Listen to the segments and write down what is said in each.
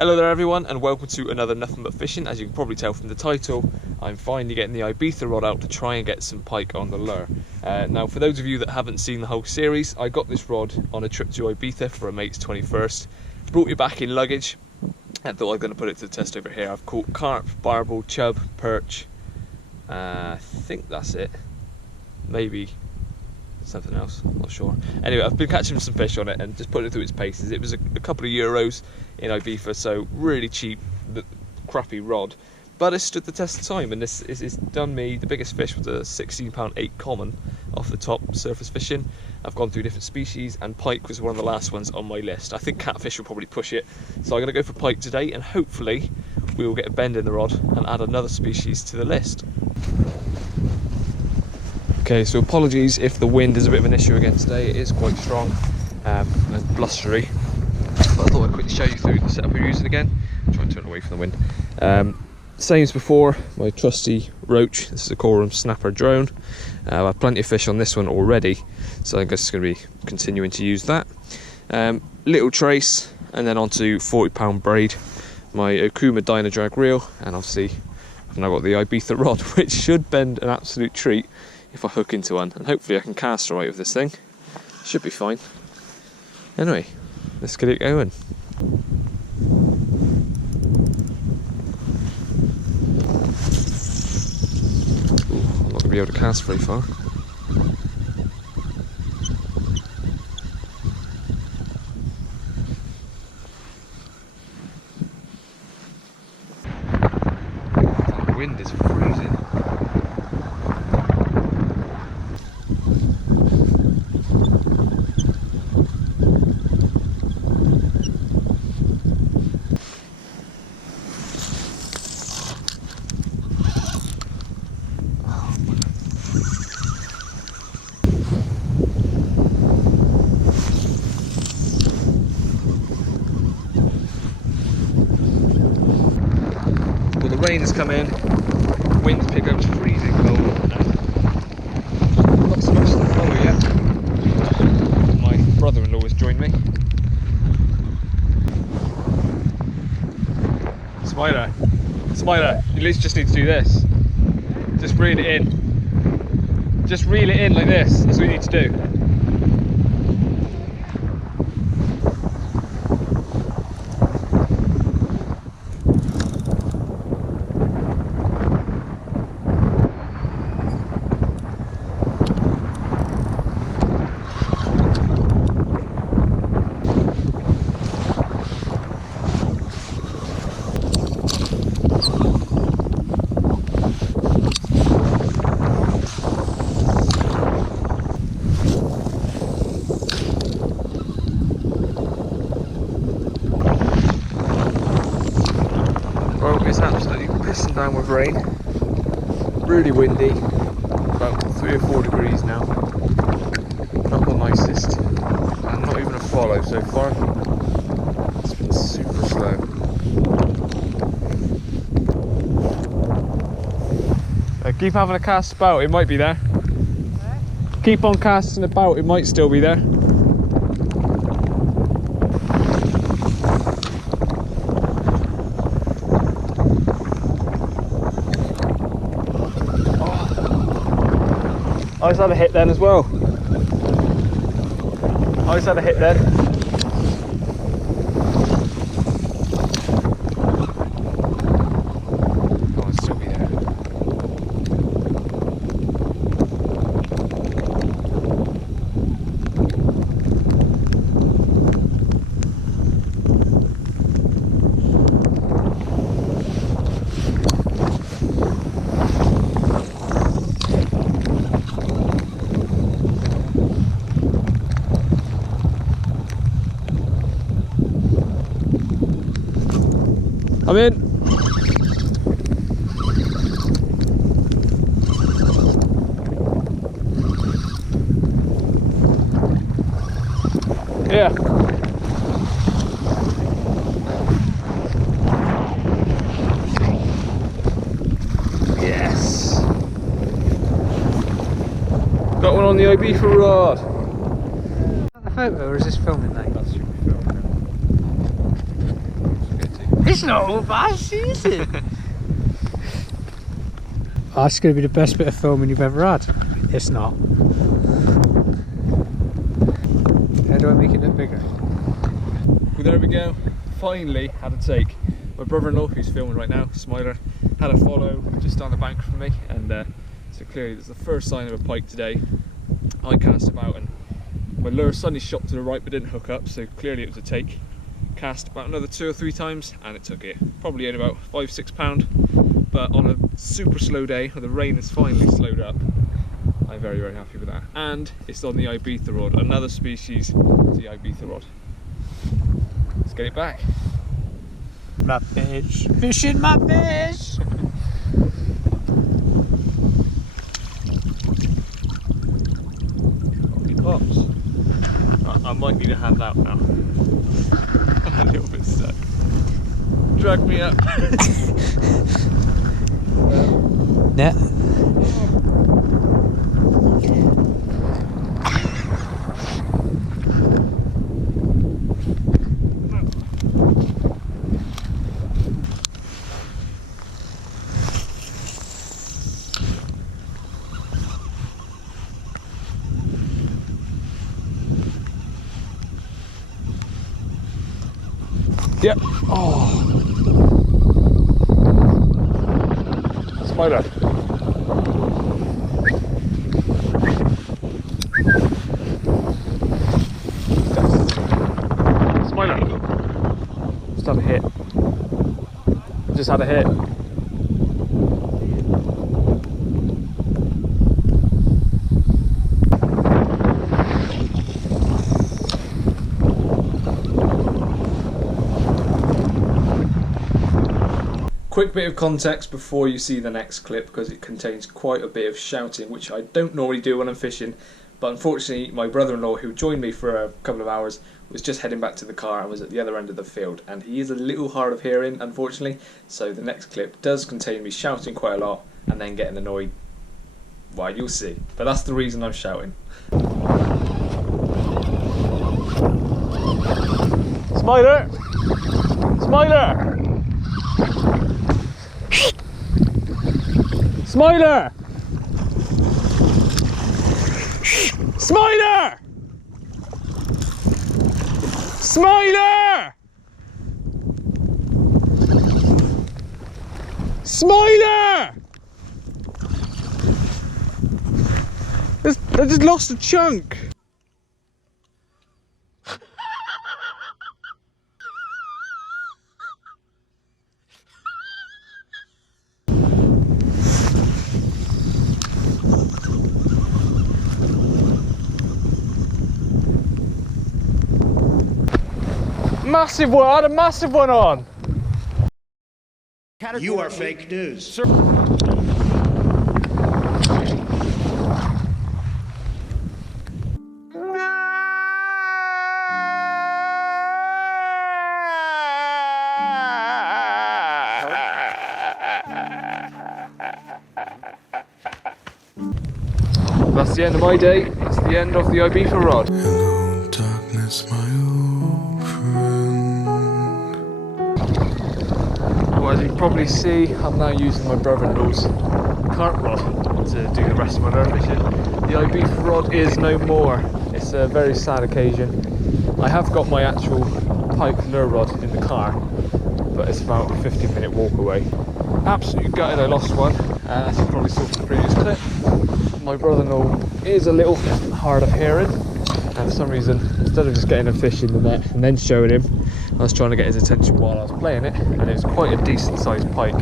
Hello there everyone, and welcome to another Nothing But Fishing. As you can probably tell from the title, I'm finally getting the Ibiza rod out to try and get some pike on the lure. Now for those of you that haven't seen the whole series, I got this rod on a trip to Ibiza for a mate's 21st. Brought it back in luggage and thought I was going to put it to the test over here. I've caught carp, barbel, chub, perch, I think that's it. Maybe something else, I'm not sure. Anyway, I've been catching some fish on it and just putting it through its paces. It was a couple of euros in Ibiza, so really cheap, crappy rod, but it stood the test of time, and this is done me. The biggest fish was a 16-pound 8 common off the top, surface fishing. I've gone through different species, and pike was one of the last ones on my list. I think catfish will probably push it, so I'm going to go for pike today, and hopefully we will get a bend in the rod and add another species to the list. Okay, so apologies if the wind is a bit of an issue again today. It is quite strong and blustery, but I thought I'd quickly show you through the setup we're using again. I'll try and turn away from the wind. Same as before, my trusty roach. This is a Corum Snapper drone. I've had plenty of fish on this one already, so I think I'm just going to be continuing to use that. Little trace, and then onto 40-pound braid, my Okuma Dynadrag reel, and obviously I've now got the Ibiza rod, which should bend an absolute treat if I hook into one, and hopefully I can cast right with this thing. Should be fine. Anyway, let's get it going. Ooh, I'm not going to be able to cast very far. The wind is freezing. Rain has come in, winds pick up to freezing cold, not so much to follow yet. My brother-in-law has joined me. Spider, you at least just need to do this. Just reel it in. Just reel it in like this, that's what you need to do. It's absolutely pissing down with rain, really windy, about 3 or 4 degrees now, not the nicest, and not even a follow so far. It's been super slow. Keep having a cast about, it might be there. Keep on casting about, it might still be there. I just had a hit then as well. I just had a hit then. Oh, I'll still be there. I'm in. Yeah. Yes. Got one on the Ibiza rod. The photo, or is this filming now? That's should be filming. It's not all bad, is it? That's going to be the best bit of filming you've ever had. It's not. How do I make it look bigger? Well, there we go. Finally had a take. My brother-in-law, who's filming right now, Smiler, had a follow just down the bank from me, and so clearly there's the first sign of a pike today. I cast him out and my lure suddenly shot to the right but didn't hook up, so clearly it was a take. Cast about another 2 or 3 times and it took it. Probably in about 5-6 pound, but on a super slow day where the rain has finally slowed up, I'm very, very happy with that. And it's on the Ibiza rod, another species, the Ibiza rod. Let's get it back. My fish, fishing my fish. Pops. I might need a hand out now. I'm a little bit stuck. Drag me up. Net. Yep. Oh. Spider. Spider. Just had a hit. Just had a hit. Quick bit of context before you see the next clip, because it contains quite a bit of shouting, which I don't normally do when I'm fishing, but unfortunately my brother-in-law, who joined me for a couple of hours, was just heading back to the car and was at the other end of the field, and he is a little hard of hearing, unfortunately, so the next clip does contain me shouting quite a lot and then getting annoyed. Well, you'll see, but that's the reason I'm shouting. Smiler! Smiler! Smiler! Smiler! Smiler! Smiler! I just lost a chunk. Massive one, I had a massive one on. You are fake news. Sir. That's the end of my day. That's the end of the Ibiza rod. Hello, darkness, my old friend. Well, as you can probably see, I'm now using my brother-in-law's cart rod to do the rest of my lure fishing. The Ibiza rod is no more. It's a very sad occasion. I have got my actual Pike lure rod in the car, but it's about a 15-minute walk away. Absolutely gutted I lost one, as you probably saw from the previous clip. My brother-in-law is a little hard of hearing, and for some reason, instead of just getting a fish in the net and then showing him, I was trying to get his attention while I was playing it, and it was quite a decent sized pike.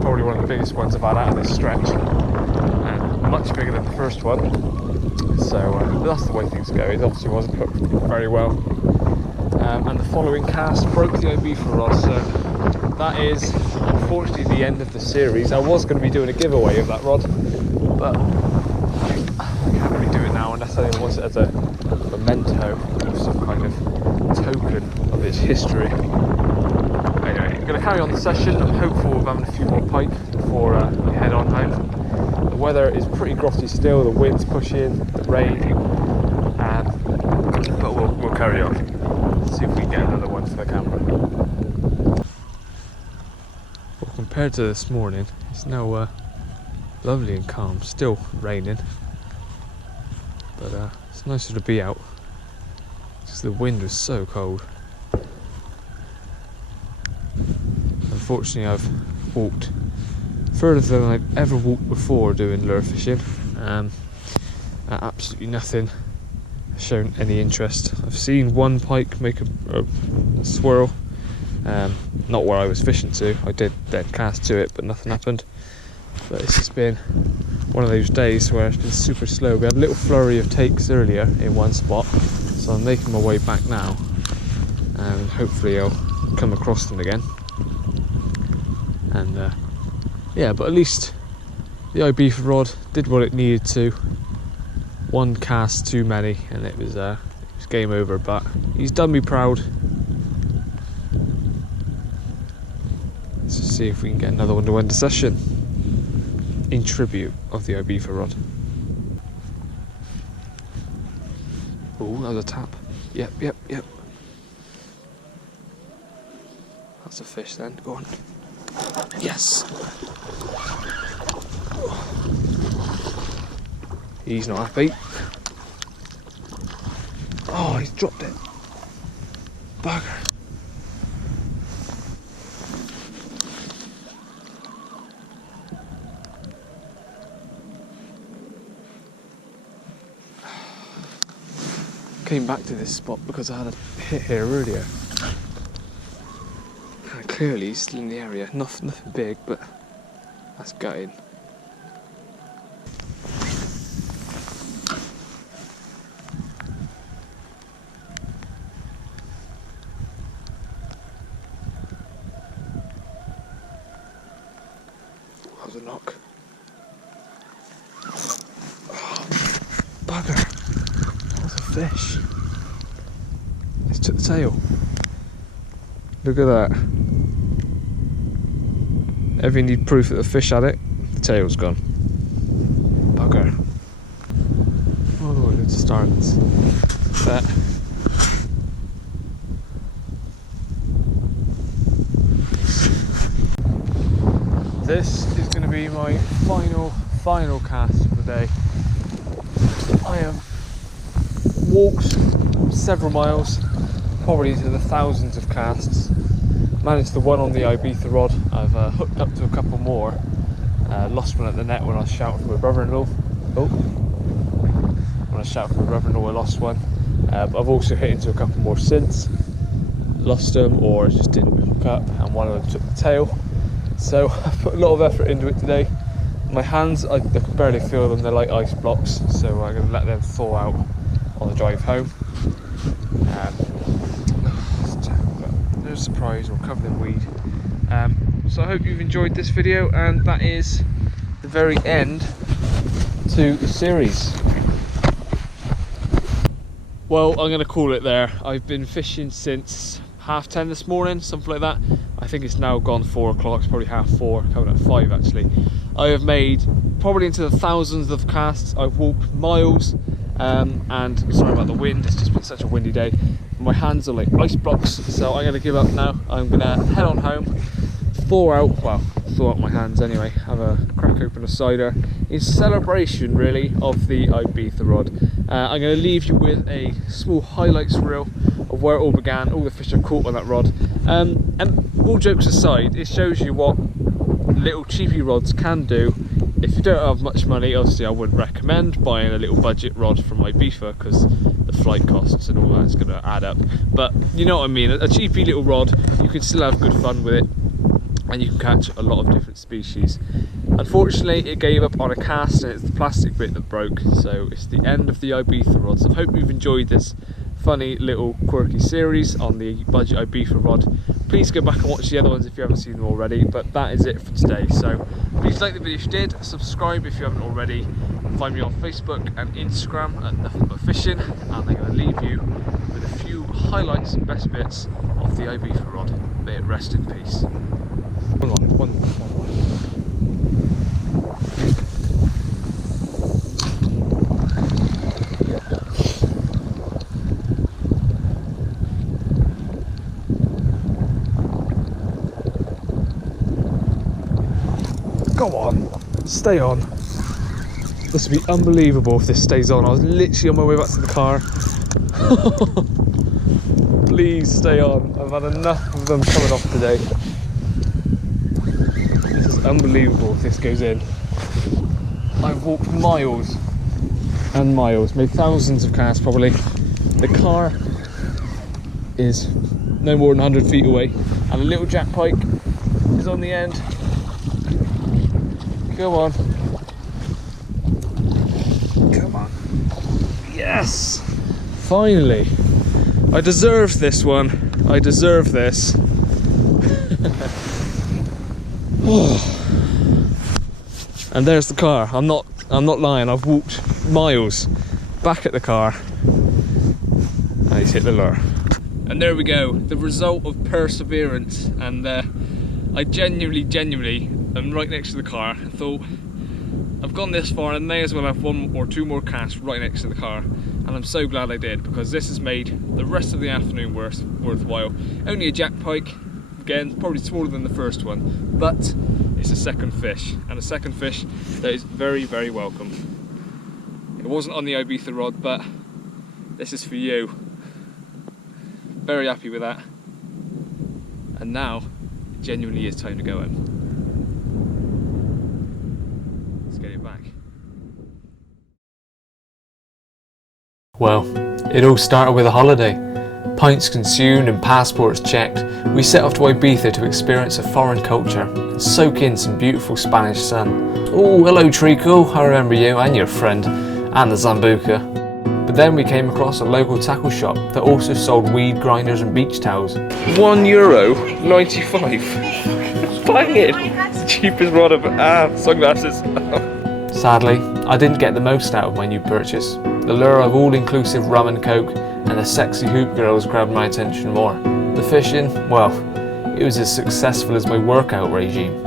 Probably one of the biggest ones I've had out of this stretch, and much bigger than the first one. So that's the way things go. It obviously wasn't hooked very well, and the following cast broke the Ibiza rod, so that is unfortunately the end of the series. I was going to be doing a giveaway of that rod, but I can't really do it now unless anyone wants it as a memento or some kind of token of its history. Anyway, I'm going to carry on the session. I'm hopeful of having a few more pike before we head on home. The weather is pretty grotty still, the wind's pushing, the rain, but we'll carry on. See if we can get another one for the camera. compared to this morning, it's now lovely and calm. Still raining, but it's nicer to be out because the wind was so cold. Unfortunately, I've walked further than I've ever walked before doing lure fishing. Absolutely nothing has shown any interest. I've seen one pike make a swirl, not where I was fishing to. I did then cast to it, but nothing happened. But it's just been one of those days where it's been super slow. We had a little flurry of takes earlier in one spot, so I'm making my way back now, and hopefully I'll come across them again. And yeah, but at least the Ibiza rod did what it needed to. One cast too many, and it was game over. But he's done me proud. Let's just see if we can get another one to end the session in tribute of the Ibiza rod. Oh, that was a tap. Yep. That's a fish then. Go on. Yes. He's not happy. Oh, he's dropped it. Bugger. Came back to this spot because I had a hit here earlier. And clearly he's still in the area. Nothing big, but that's gutting. That was a knock. Oh, bugger. Fish. It's took the tail. Look at that. If you need proof that the fish had it, the tail's gone. Bugger. Oh, good starts. That. This is going to be my final cast for the day. I have walked several miles, probably into the thousands of casts. Managed the one on the Ibiza rod. I've hooked up to a couple more. Lost one at the net when I was shouting for my brother-in-law. Oh, when I was shouting for my brother-in-law, I lost one. But I've also hit into a couple more since. Lost them, or just didn't hook up, and one of them took the tail. So I've put a lot of effort into it today. My hands, I can barely feel them. They're like ice blocks, so I'm going to let them thaw out on the drive home. No surprise, we're covered in weed. So I hope you've enjoyed this video, and that is the very end to the series. Well, I'm going to call it there. I've been fishing since 10:30 this morning, something like that. I think it's now gone 4 o'clock, it's probably 4:30, coming at 5 actually. I have made probably into the thousands of casts. I've walked miles. And sorry about the wind, it's just been such a windy day. My hands are like ice blocks, so I'm going to give up now. I'm going to head on home, thaw out my hands anyway, have a crack open a cider in celebration really of the Ibiza rod. I'm going to leave you with a small highlights reel of where it all began, all the fish I caught on that rod. And all jokes aside, it shows you what little cheapy rods can do. If you don't have much money, obviously I wouldn't recommend buying a little budget rod from Ibiza because the flight costs and all that's going to add up. But you know what I mean, a cheapy little rod, you can still have good fun with it, and you can catch a lot of different species. Unfortunately, it gave up on a cast, and it's the plastic bit that broke, so it's the end of the Ibiza rods. I hope you've enjoyed this funny little quirky series on the budget Ibiza rod. Please go back and watch the other ones if you haven't seen them already, but that is it for today. So please like the video if you did, subscribe if you haven't already, find me on Facebook and Instagram at Nuffinbutfishing, and I'm going to leave you with a few highlights and best bits of the Ibiza rod. May it rest in peace. One. Go on, stay on. This would be unbelievable if this stays on. I was literally on my way back to the car. Please stay on. I've had enough of them coming off today. This is unbelievable if this goes in. I've walked miles and miles, made thousands of casts probably. The car is no more than 100 feet away, and a little jack pike is on the end. Come on. Come on. Yes! Finally. I deserved this one. I deserve this. And there's the car. I'm not lying. I've walked miles back at the car. And he's hit the lure. And there we go. The result of perseverance. And I genuinely am right next to the car. I thought, I've gone this far, I may as well have one or two more casts right next to the car. And I'm so glad I did, because this has made the rest of the afternoon worthwhile. Only a jack pike, again, probably smaller than the first one, but it's a second fish, and a second fish that is very, very welcome. It wasn't on the Ibiza rod, but this is for you. Very happy with that. And now, it genuinely is time to go home. Let's get it back. Well, it all started with a holiday. Pints consumed and passports checked, we set off to Ibiza to experience a foreign culture and soak in some beautiful Spanish sun. Oh, hello Trico, I remember you and your friend, and the Zambuca. But then we came across a local tackle shop that also sold weed grinders and beach towels. €1.95. Bang it! It's the cheapest rod of sunglasses. Sadly, I didn't get the most out of my new purchase. The lure of all-inclusive rum and coke and the sexy hoop girls grabbed my attention more. The fishing, well, it was as successful as my workout regime.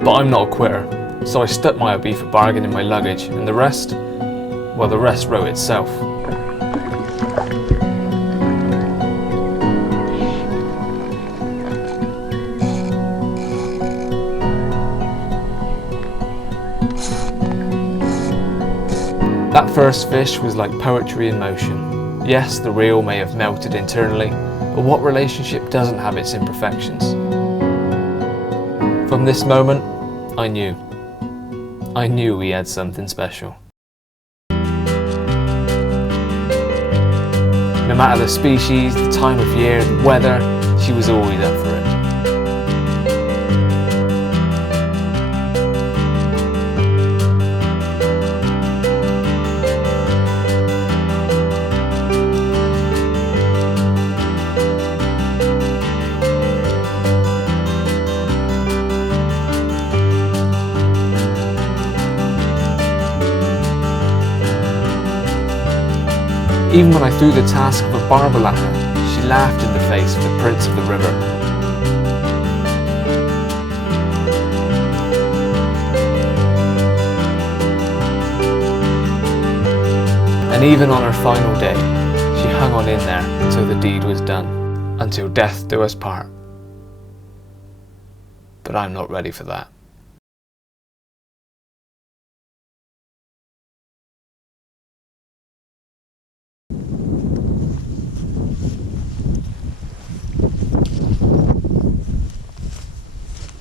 But I'm not a quitter, so I stuck my Ibiza bargain in my luggage, and the rest, well, the rest wrote itself. That first fish was like poetry in motion. Yes, the reel may have melted internally, but what relationship doesn't have its imperfections? From this moment, I knew we had something special. No matter the species, the time of year, the weather, she was always up for it. Even when I threw the task of a barbel at her, she laughed in the face of the prince of the river. And even on her final day, she hung on in there until the deed was done, until death do us part. But I'm not ready for that.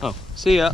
Oh, see ya.